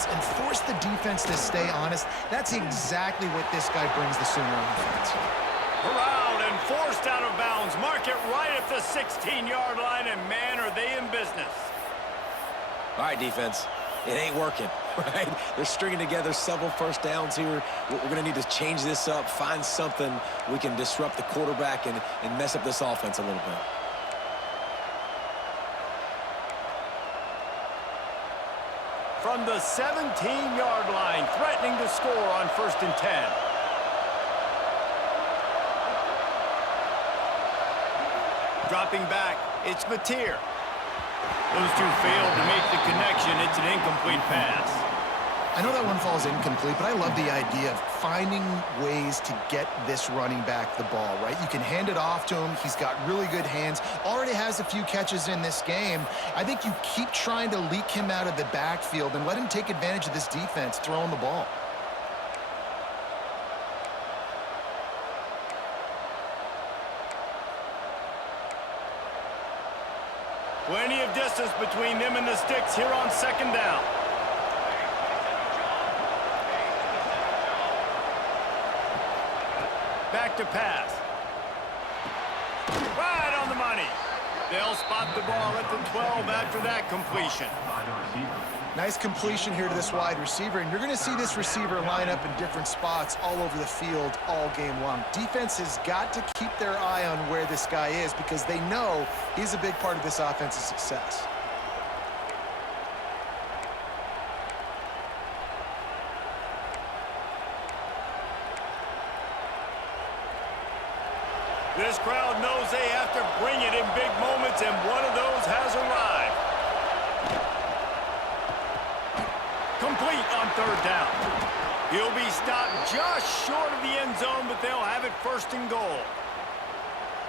offense and force the defense to stay honest. That's exactly what this guy brings the Sooner offense. Corralled and forced out of bounds. Mark it right at the 16-yard line, and man, are they in business. All right, defense. It ain't working, right? They're stringing together several first downs here. We're going to need to change this up, find something we can disrupt the quarterback and mess up this offense a little bit. From the 17-yard line, threatening to score on 1st and 10. Dropping back, it's Mateer. Those two failed to make the connection. It's an incomplete pass. I know that one falls incomplete, but I love the idea of finding ways to get this running back the ball, right? You can hand it off to him. He's got really good hands. Already has a few catches in this game. I think you keep trying to leak him out of the backfield and let him take advantage of this defense throwing the ball. Plenty of distance between them and the sticks here on 2nd down. Back to pass. Right on the money. They'll spot the ball at the 12 after that completion. Nice completion here to this wide receiver, and you're going to see this receiver line up in different spots all over the field all game long. Defense has got to keep their eye on where this guy is because they know he's a big part of this offense's success. This crowd knows they have to bring it in big moments, and one of those has arrived. Complete on 3rd down. He'll be stopped just short of the end zone, but they'll have it 1st and goal.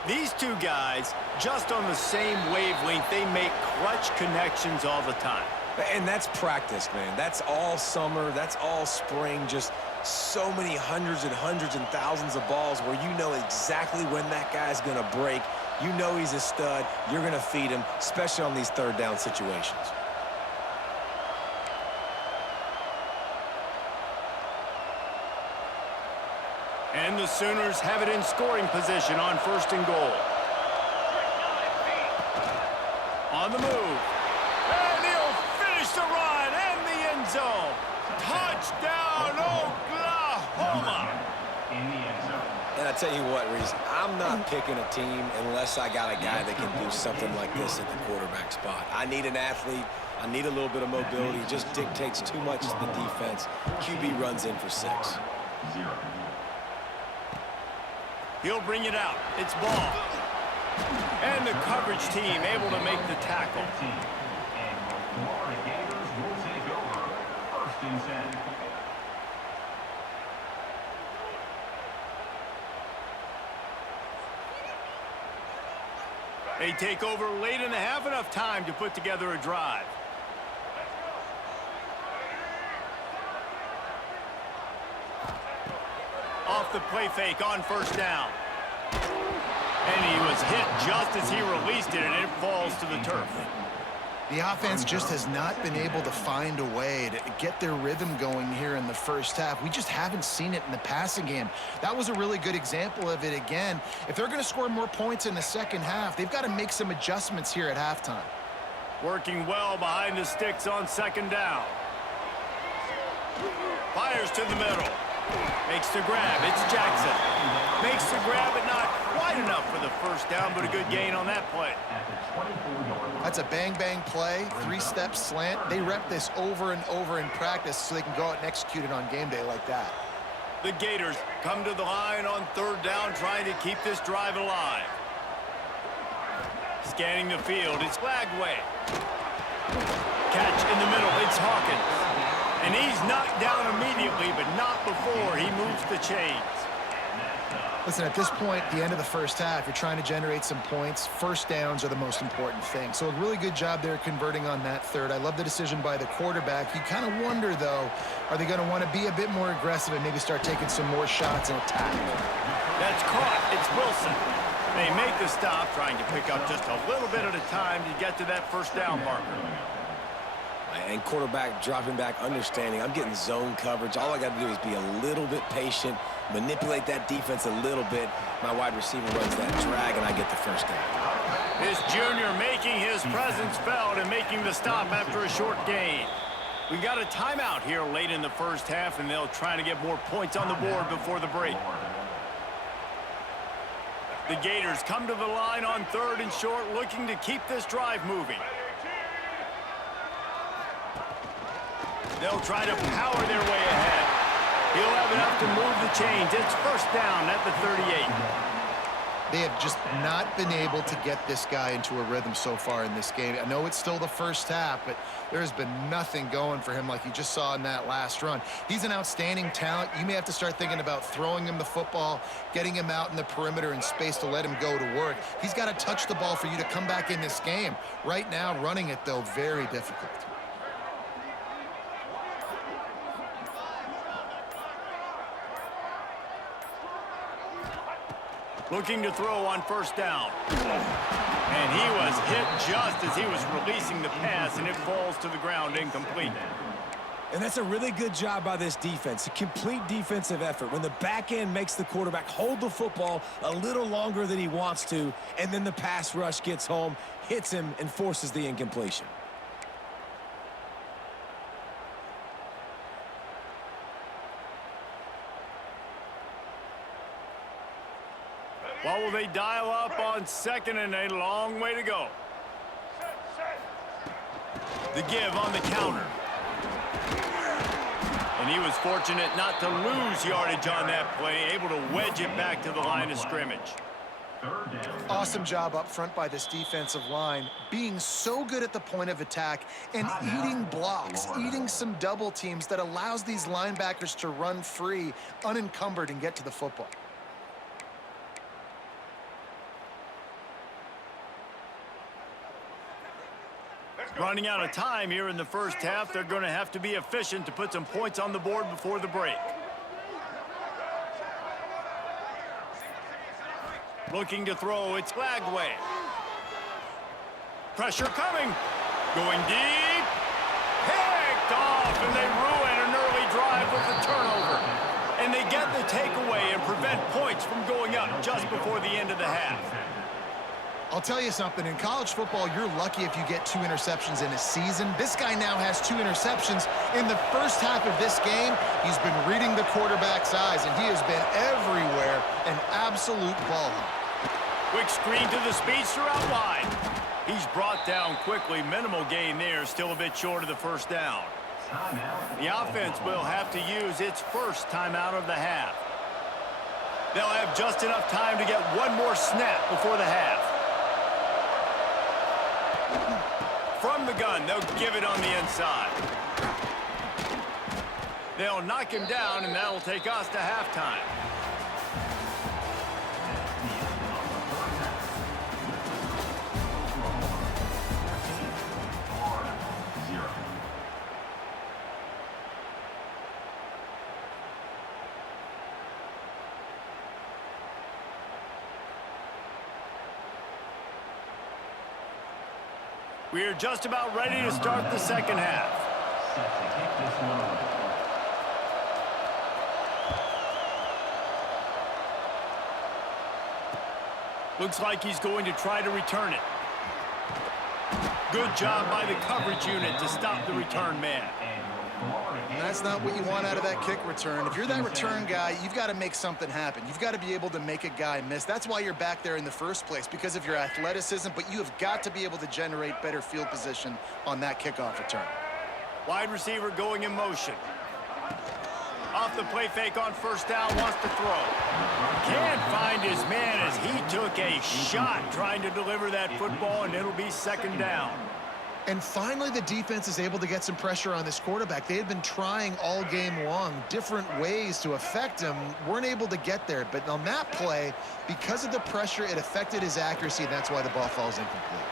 These two guys, just on the same wavelength, they make clutch connections all the time. And that's practice, man. That's all summer. That's all spring. Just so many hundreds and thousands of balls where you know exactly when that guy's going to break. You know he's a stud. You're going to feed him, especially on these 3rd down situations. And the Sooners have it in scoring position on 1st and goal. On the move. And he'll finish the run and the end zone. Touchdown, Oklahoma! And I tell you what, Reese, I'm not picking a team unless I got a guy that can do something like this at the quarterback spot. I need an athlete. I need a little bit of mobility. It just dictates too much to the defense. QB runs in for 6. He'll bring it out. It's ball. And the coverage team able to make the tackle. They take over late and have enough time to put together a drive. Off the play fake on 1st down. And he was hit just as he released it, and it falls to the turf. The offense just has not been able to find a way to get their rhythm going here in the 1st half. We just haven't seen it in the passing game. That was a really good example of it again. If they're going to score more points in the 2nd half, they've got to make some adjustments here at halftime. Working well behind the sticks on 2nd down. Fires to the middle. Makes the grab. It's Jackson. Makes the grab, but not quite enough for the 1st down, but a good gain on that play. That's a bang-bang play, 3-step slant. They rep this over and over in practice so they can go out and execute it on game day like that. The Gators come to the line on 3rd down, trying to keep this drive alive. Scanning the field, it's Flagway. Catch in the middle, it's Hawkins. And he's knocked down immediately, but not before he moves the chains. Listen, at this point, the end of the 1st half, you're trying to generate some points. 1st downs are the most important thing. So a really good job there converting on that 3rd. I love the decision by the quarterback. You kind of wonder, though, are they going to want to be a bit more aggressive and maybe start taking some more shots and attack? That's caught. It's Wilson. They make the stop, trying to pick up just a little bit at a time to get to that 1st down marker. And quarterback dropping back, understanding I'm getting zone coverage. All I got to do is be a little bit patient, manipulate that defense a little bit. My wide receiver runs that drag, and I get the first down. This junior making his presence felt and making the stop after a short gain. We've got a timeout here late in the first half, and they'll try to get more points on the board before the break. The Gators come to the line on 3rd and short, looking to keep this drive moving. They'll try to power their way ahead. He'll have enough to move the chains. It's first down at the 38. They have just not been able to get this guy into a rhythm so far in this game. I know it's still the first half, but there's been nothing going for him like you just saw in that last run. He's an outstanding talent. You may have to start thinking about throwing him the football, getting him out in the perimeter in space to let him go to work. He's got to touch the ball for you to come back in this game. Right now, running it, though, very difficult. Looking to throw on first down. And he was hit just as he was releasing the pass, and it falls to the ground incomplete. And that's a really good job by this defense, a complete defensive effort. When the back end makes the quarterback hold the football a little longer than he wants to, and then the pass rush gets home, hits him, and forces the incompletion. What will they dial up on 2nd and a long way to go? The give on the counter. And he was fortunate not to lose yardage on that play, able to wedge it back to the line of scrimmage. Awesome job up front by this defensive line, being so good at the point of attack and eating blocks, eating some double teams that allows these linebackers to run free, unencumbered, and get to the football. Running out of time here in the first half. They're going to have to be efficient to put some points on the board before the break. Looking to throw, it's Lagway. Pressure coming. Going deep. Picked off, and they ruin an early drive with the turnover. And they get the takeaway and prevent points from going up just before the end of the half. I'll tell you something, in college football, you're lucky if you get 2 interceptions in a season. This guy now has 2 interceptions. In the first half of this game, he's been reading the quarterback's eyes, and he has been everywhere, an absolute ball hawk. Quick screen to the speedster out wide. He's brought down quickly. Minimal gain there, still a bit short of the first down. The offense will have to use its first timeout of the half. They'll have just enough time to get one more snap before the half. From the gun, they'll give it on the inside. They'll knock him down, and that'll take us to halftime. We are just about ready to start the second half. Looks like he's going to try to return it. Good job by the coverage unit to stop the return man. That's not what you want out of that kick return. If you're that return guy, you've got to make something happen. You've got to be able to make a guy miss. That's why you're back there in the first place, because of your athleticism, but you have got to be able to generate better field position on that kickoff return. Wide receiver going in motion. Off the play fake on first down, wants to throw. Can't find his man as he took a shot trying to deliver that football, and it'll be second down. And finally, the defense is able to get some pressure on this quarterback. They had been trying all game long different ways to affect him, weren't able to get there. But on that play, because of the pressure, it affected his accuracy, and that's why the ball falls incomplete.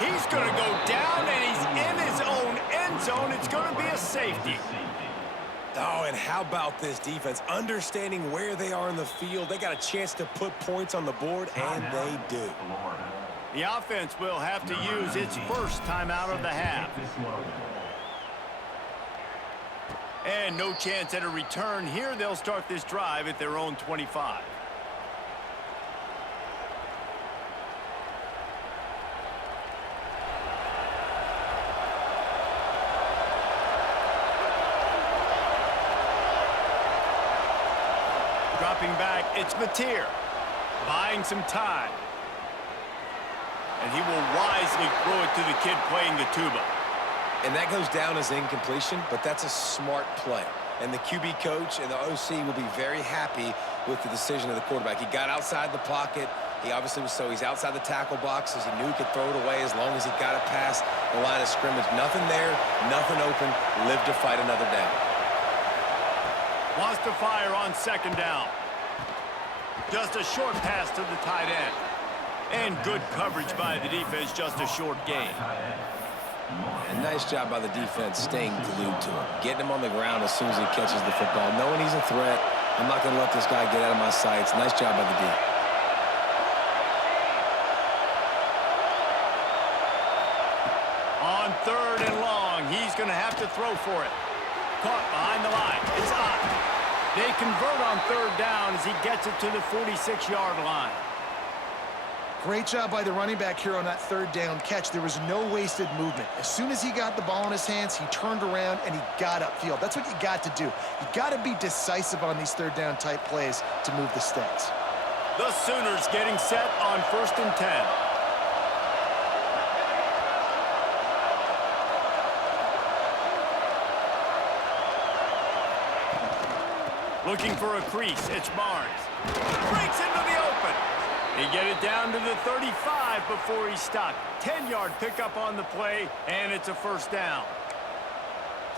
He's going to go down, and he's in his own end zone. It's going to be a safety. Oh, and how about this defense? Understanding where they are in the field. They got a chance to put points on the board, and they do. The offense will have to use its first timeout of the half. And no chance at a return here. They'll start this drive at their own 25. Dropping back, it's Mateer. Buying some time. And he will wisely throw it to the kid playing the tuba. And that goes down as incompletion, but that's a smart play. And the QB coach and the OC will be very happy with the decision of the quarterback. He got outside the pocket. He obviously was he's outside the tackle boxes. He knew he could throw it away as long as he got it past the line of scrimmage. Nothing there, nothing open. Live to fight another down. Wants to fire on second down. Just a short pass to the tight end. And good coverage by the defense, just a short gain. And nice job by the defense staying glued to him. Getting him on the ground as soon as he catches the football. Knowing he's a threat, I'm not going to let this guy get out of my sights. Nice job by the D. On third and long, he's going to have to throw for it. Caught behind the line. It's on. They convert on third down as he gets it to the 46-yard line. Great job by the running back here on that third down catch. There was no wasted movement. As soon as he got the ball in his hands, he turned around and he got upfield. That's what you got to do. You got to be decisive on these third down type plays to move the sticks. The Sooners getting set on 1st and 10. Looking for a crease. It's Barnes. Breaks into the open. They get it down to the 35 before he's stopped. 10-yard pickup on the play, and it's a first down.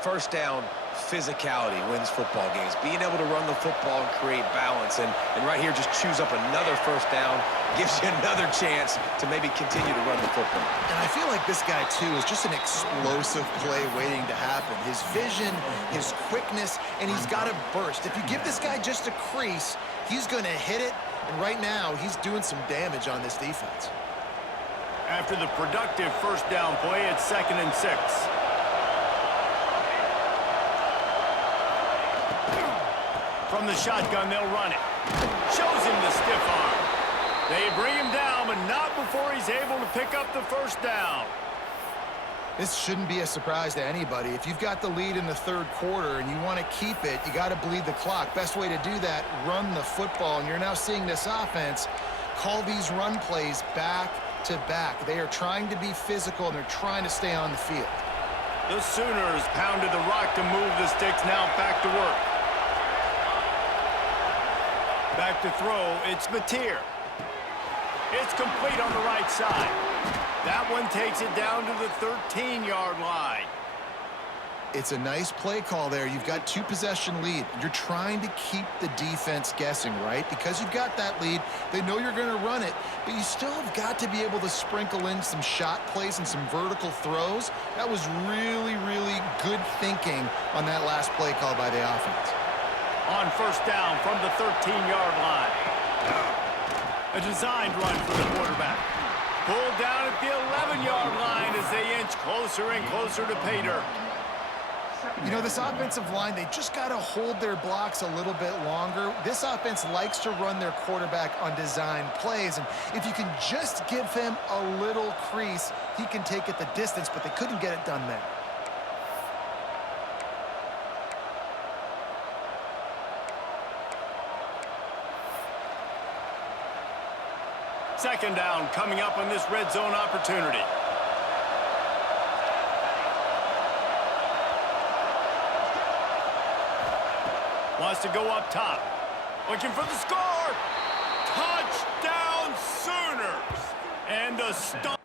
First down, physicality wins football games. Being able to run the football and create balance. And right here, just choose up another first down. Gives you another chance to maybe continue to run the football. And I feel like this guy, too, is just an explosive play waiting to happen. His vision, his quickness, and he's got to burst. If you give this guy just a crease, he's going to hit it. And right now, he's doing some damage on this defense. After the productive first down play, it's 2nd and 6. From the shotgun, they'll run it. Shows him the stiff arm. They bring him down, but not before he's able to pick up the first down. This shouldn't be a surprise to anybody. If you've got the lead in the third quarter and you want to keep it, you got to bleed the clock. Best way to do that, run the football. And you're now seeing this offense call these run plays back to back. They are trying to be physical, and they're trying to stay on the field. The Sooners pounded the rock to move the sticks. Now back to work. Back to throw. It's Mateer. It's complete on the right side. That one takes it down to the 13-yard line. It's a nice play call there. You've got 2-possession lead. You're trying to keep the defense guessing, right? Because you've got that lead, they know you're going to run it, but you still have got to be able to sprinkle in some shot plays and some vertical throws. That was really, really good thinking on that last play call by the offense. On first down from the 13-yard line. A designed run for the quarterback. Pulled down at the 11-yard line as they inch closer and closer to pay dirt. You know, this offensive line, they just got to hold their blocks a little bit longer. This offense likes to run their quarterback on design plays, and if you can just give him a little crease, he can take it the distance, but they couldn't get it done there. Second down coming up on this red zone opportunity. Wants to go up top. Looking for the score. Touchdown Sooners. And a stop.